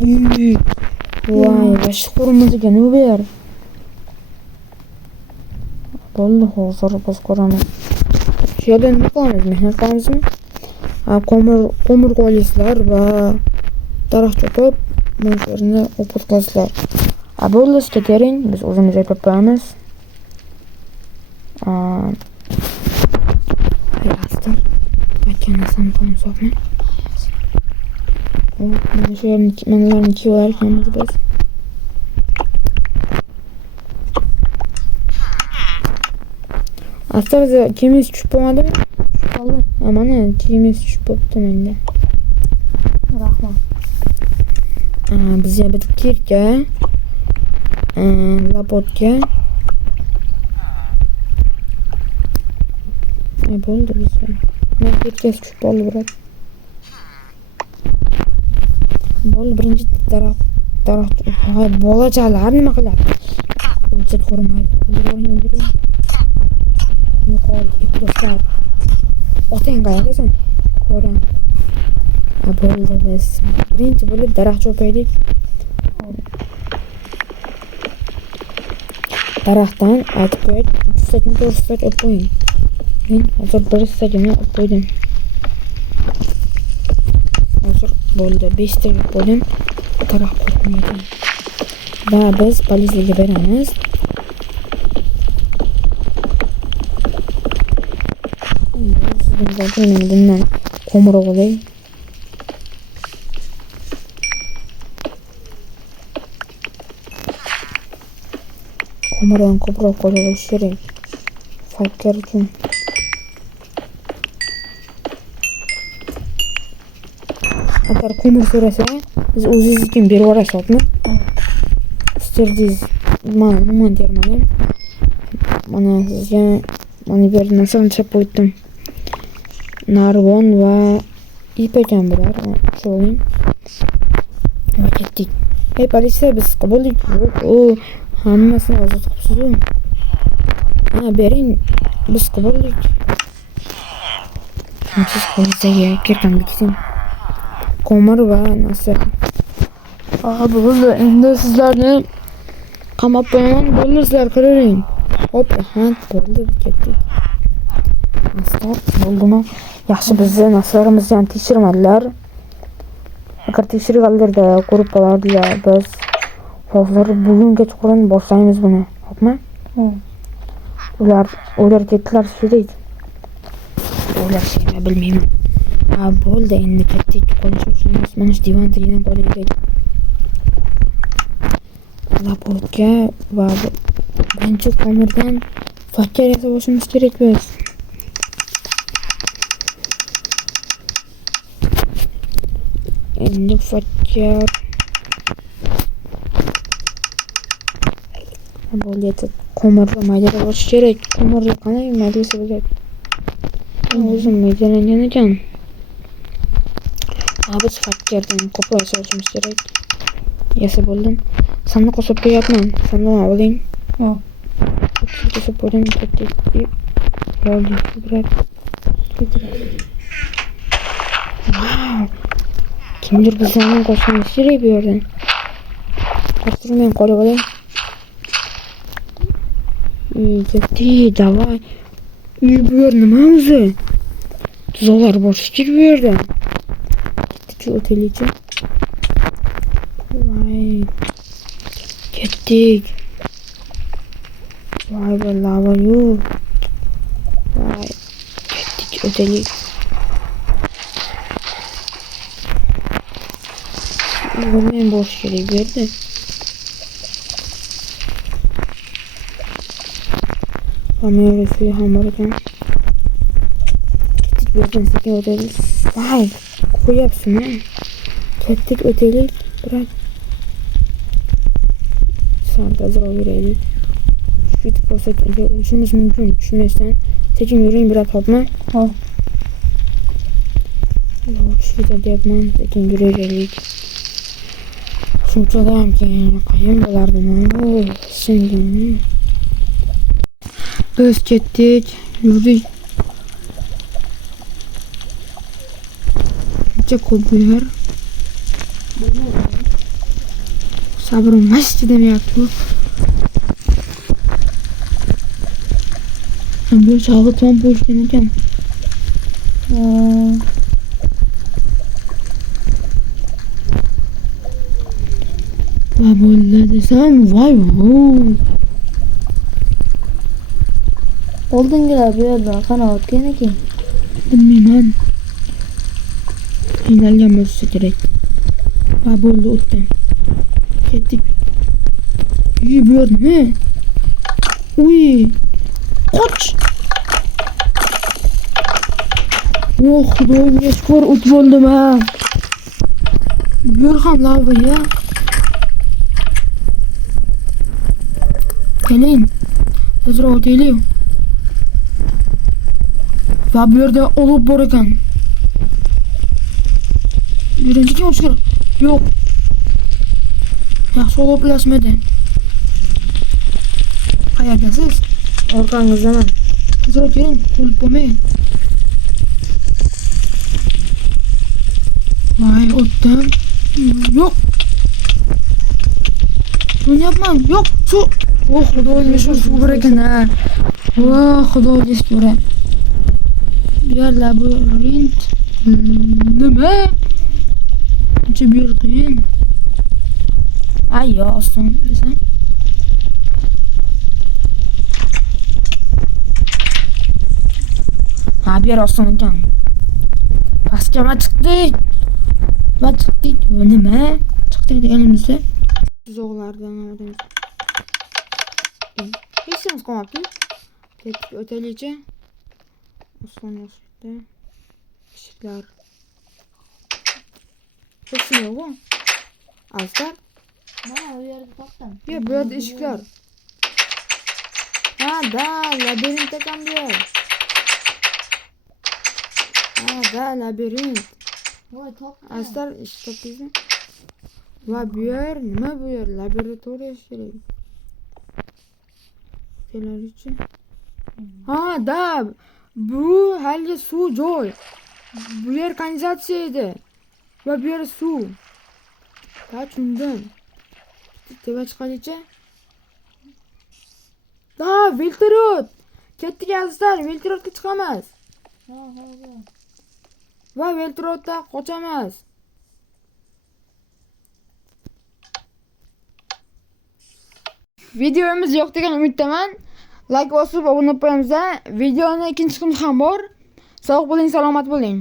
Vay, başı kurumuziga ne ber? Bo'ldi, hozir biz ko'ramiz. Shu yerda nima qilamiz? Mehnat qilamizmi? Ko'mir qo'yasizlar va daraxt chopib, mo'sharni o'pitkazlar. Bo'ldi, ketering, biz o'zimiz aytib qo'yamiz. Ayastir. Aytganimizdan qo'yamiz. Mana shu yerni nimalarni kiyib olganmiz biz. Aslida biz kiyimiz tushib bo'lmadimi? Qoldi. Mana kiyimiz tushib bo'libdi menda. Rahmat. Bizga bitta kirka, labotka. Bo'ldi bizga. Men kirkasi tushib qoldi biroq. Bo'ldi, birinchi daraxt. Bolachalar nima qilyapti? O'lsak ko'rinmaydi. O'ldiring. Yo'qol, ipliklar. Otang qayerdasan? Ko'ram. Bo'ldi, biz birinchi bo'lib daraxt chopaylik. Daraxtdan aytib qo'yay, 3 soatni 4 soat olib qo'ying. Men hozir 1 soatini olib qo'ydim. Hozir bo'ldi, 5 ta olib qo'ydim. Daraxt qo'ymaydi. Va biz politsiyaga beramiz. Bundan ko'mir olay. Ko'mirdan ko'proq qo'yish kerak. Fakir uchun. Agar ko'mir so'rasa, biz o'zingiz uchun berib yuborasizmi? Istardingiz, nima derman? Mana sizga mana bu yerdan narsani chop qo'ydim. Narvon va ip ekan bular. Sho'ling. Va ketdik. Politsiya biz qabuldik. Hammasini ozod qilibsiz-ku. Bering, biz qabuldik. Siz politsiyaga kirgan biting. Ko'mir va narsa. Bo'ldi, endi sizlarni qamab qo'yaman. Bo'ldi, sizlar kiring. Hop, bo'ldi, ketdik. Stop, bo'ldimi? Yaxshi, bizni narsalarimizni ham tekshirmadilar. Agar tekshirganlarda ko'rib qolardilar, biz hozir bugun kechqurun boshlaymiz buni. Xo'pmi? Ular ketdilar shunday. Ular shuni bilmayman. Bo'ldi, endi ketdik. Qo'yishimiz mana shu divan tilidan qo'yaylik. Labotka va birinchi ko'mirdan fakir yasashimiz kerak biz. Endi fakir bo'ldi, ko'mirni maydalab olish kerak. Ko'mirni qanday maydalasa bo'ladi? O'zim maydalangan ekan. Biz fakirdan ko'proq yasashimiz kerak. Yasa bo'ldim. Sandiq qo'shib qo'yapman. Sandiqni oling. Qo'shib qo'ydim, ketdik. Bo'ldi, biroq kimdir bizlarni qo'shgan kerak bu yerdan. Qo'shtirmay qolib olay. Ketdik, davay. Bu yer nima o'zi? Tuzoqlar boshqa bu yerda. Ketdik, o'taylikchi. Vay. Ketdik. Vay, lava yo'q. Vay. Ketdik, o'taylik. Bundan boş kerak berdi. Kamera suyu ham bor ekan. Ketdik, birdan sekin o'taylik. Vay, qo'yapsizmi? Ketdik, o'taylik. Biroq sal yuraylik. Ketib bo'lsak, o'zimiz mumkin tushmasdan. Sekin yuring biroq, xo'pmi? Yo'q, tushida deyapman, sekin yuraylik. Shunchadan keyin qiyin bo'lardi-ku, singlimni. Biz ketdik, yurdik. Necha ko'p bu yer? Sabrim hech chidamayapti. Bu chog'itdan bo'shgan ekan. Va bo'ldi desam, voy voy. Oldingilar bu yerdan qana o'tgan ekan. Bilmayman. Qiynalgan bo'lsa kerak. Va bo'ldi o'tdim. Ketdik. Bu yer nima? Uy. Qoch. Oh, xudoyimga shukr, o'tib oldim ha. Bu yer ham lava ya. Keling. Tezroq o'taylik. Va bu yerda olib bor ekan. Birinchiga o'chir. Yo'q. Yaxshi olib bilasizmi? Qayerdasiz? Orqangizdaman. Tezroq keling, o'lib bo'lmay. Voy, o'tdim. Yo'q. O'ynayapman. Yo'q, suv. Oh, xudoyimga shu suv bor ekan ha. Voh, xudoyimga shukr. Bu yer labirint. Nima? Uncha bu yer qiyin. Ayyo, oson desam. Ha, bu yer oson ekan. Pastga chiqdik. Va chiqdik. Nima? Chiqdik deganimizda tuzoqlardan olamiz. Hech narsa qolmabdi. Ketdik o'taylikchi. Osmon yoshida. Eshiklar. Hech nima yo'q-ku. Astar. Mana bu yerda topdim. Yo'q, bu yerda eshiklar. Ha, da, labirint ekan bu yer. Ha, da, labirint. Voy, topdim. Astar, eshik topdingizmi? Va bu yer, nima bu yer? Laboratoriya kerak. Kelarichi. Ha, da. Bu haligi suv joy. Bu yer kanalizatsiya edi. Va bu yer suv. Da, tushundim. Teva chiqalichi. Da, vertolyot. Ketdik azizlar, vertolyotga chiqamiz. Ha. Va vertolyotda qochamiz. Videomiz yo'q degan umiddaman. Like bosib obuna bo'lib qo'yamiz. Videoning ikkinchi qismi ham bor. Sog' bo'ling, salomat bo'ling.